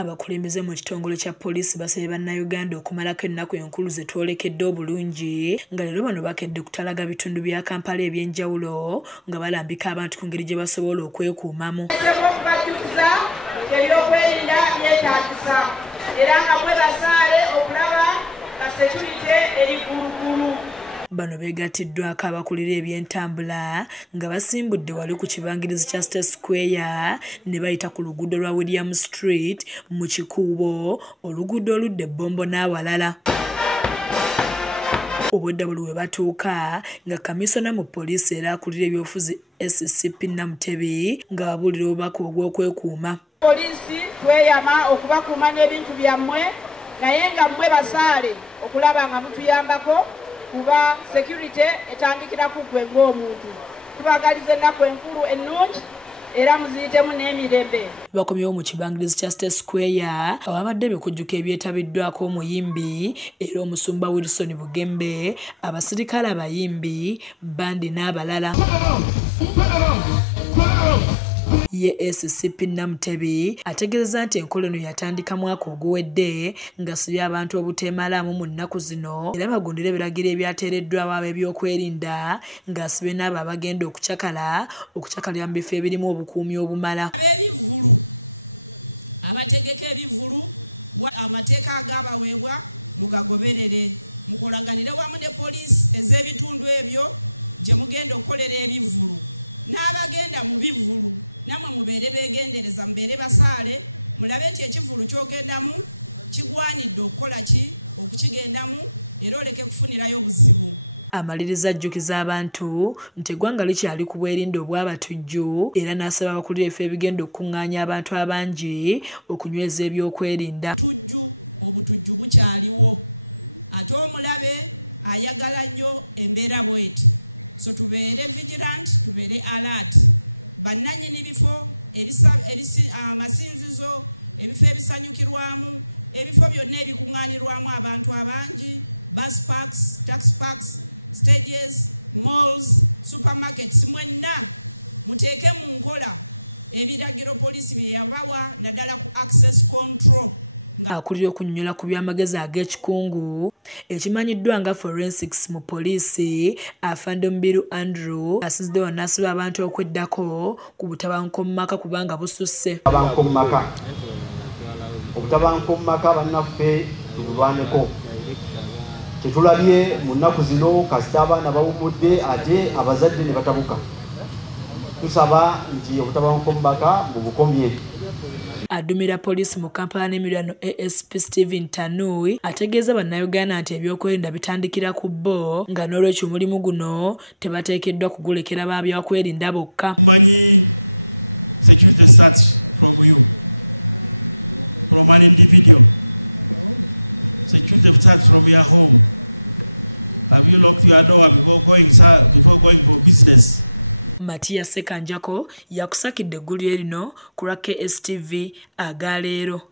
Abakulembeze mu kitongole kya poliisi basabye bannayuganda okumalako ennaku enkulu ze twolekedde obulungi nga leero bano bakedde kutalaga bitundu bya Kampala eby'enjawulo nga balambika abantu ku ngeri gye basobola okwekuumamu. Okubajjukiza ebyokwerinda byetaagisa era nga bwe basaale okulaba nga security eri ggulugulu. Bano beegatiddwako abakulira eby'entambula nga basimbudde wali ku kibangirizi kya State Square ne bayita ku luguudo lwa William Street mu kikuubo oluguudo oludda Bombo n'awalala. Obwedda buli we batuuka nga kamisona mu poliisi era akulira ebyobufuzi SCP Namutebi nga babuulira obubaka obw'okwekuuma. Poliisi tweyama okubakuuma n'ebintu byammwe naye nga mmwe basaale okulaba nga mutuyambako kuba security etandikira kugwe ng'omuntu. Tubagaliza ennaku enkulu ennungi era muziyitemu n'emirembe. Bakomyewo mu kibangirizi kya State Square awabadde ebikujjuko ebyetabiddwako omuyimbi era omusumba Wilson Bugembe, abasirikale abayimbi, bandi n'abalala. Ye SCP Namutebi ategeeza nti enkola eno yatandika mwaka oguwedde ng'asibye abantu obuteemalaamu mu nnaku zino era bagondera ebiragiro ebyateereddwawo ab'ebyokwerinda ng'asibye n'abo abagenda okucakalira mu bifo ebirimu obukuumi obumala. Ebivulu abategeka ebivulu amateeka agaabaweebwa mugagoberere mukolaganire wamu ne poliisi ez'ebitundu ebyo gye mugenda okukolera ebivulu n'abagenda mu bivulu namwe mubeere begendereza mubeere basaale mulabe nti ekivulu kyogendamu kigwanidde okukola ki okukigendamu era oleke kufunirayo obuzibu. Amaliriza ajjukiza abantu nti eggwanga likyali ku bwerinde obw'Obutujju era n'asaba abakulira ebifo ebigenda okukuŋŋaanya abantu abangi okunyweza ebyokwerinda. Obutujju bukyaliwo ate omulabe ayagala nnyo embeera bweti. So tubeere vigilant, tubeere alert. Bannannyini bifo amasinzizo ebifo ebisanyukirwamu ebifo byonna ebikuŋŋaanirwamu abantu abangi, bus parks, taxi parks, stages, malls, supermarkets, mwenna muteeke mu nkola ebiragiro poliisi bye yabawa naddala ku access control. Akulira okunnyonnyola ku by'amagezi ag'ekikungu ekimanyiddwa nga forensics mu poliisi Afande Mubeere Andrew asinzidde wano n'asaba abantu okweddako ku butabanguko mu maka kubanga bususse. Obutabanguko mu maka bannaffe tubulwaneko. Tetulabye mu nnaku zino kasita abaana bawummudde ate abazadde ne batabuka. Tusaba nti obutabanguko mu maka bubukomye. Adumira poliisi mu Kampala n'emiriraano ASP Stephen Tanui ategeeza bannayuganda nti ebyokwerinda bitandikira ku bo nga n'olwekyo omulimu guno tebateekeddwa kugulekera b'ebyokwerinda bokka. Money security starts from you, from an individual. Security starts from your home. Have you locked your door before going for business? Matiya Sekanjako yakusakidde eggulire lino ku lwa KSTV agaleero.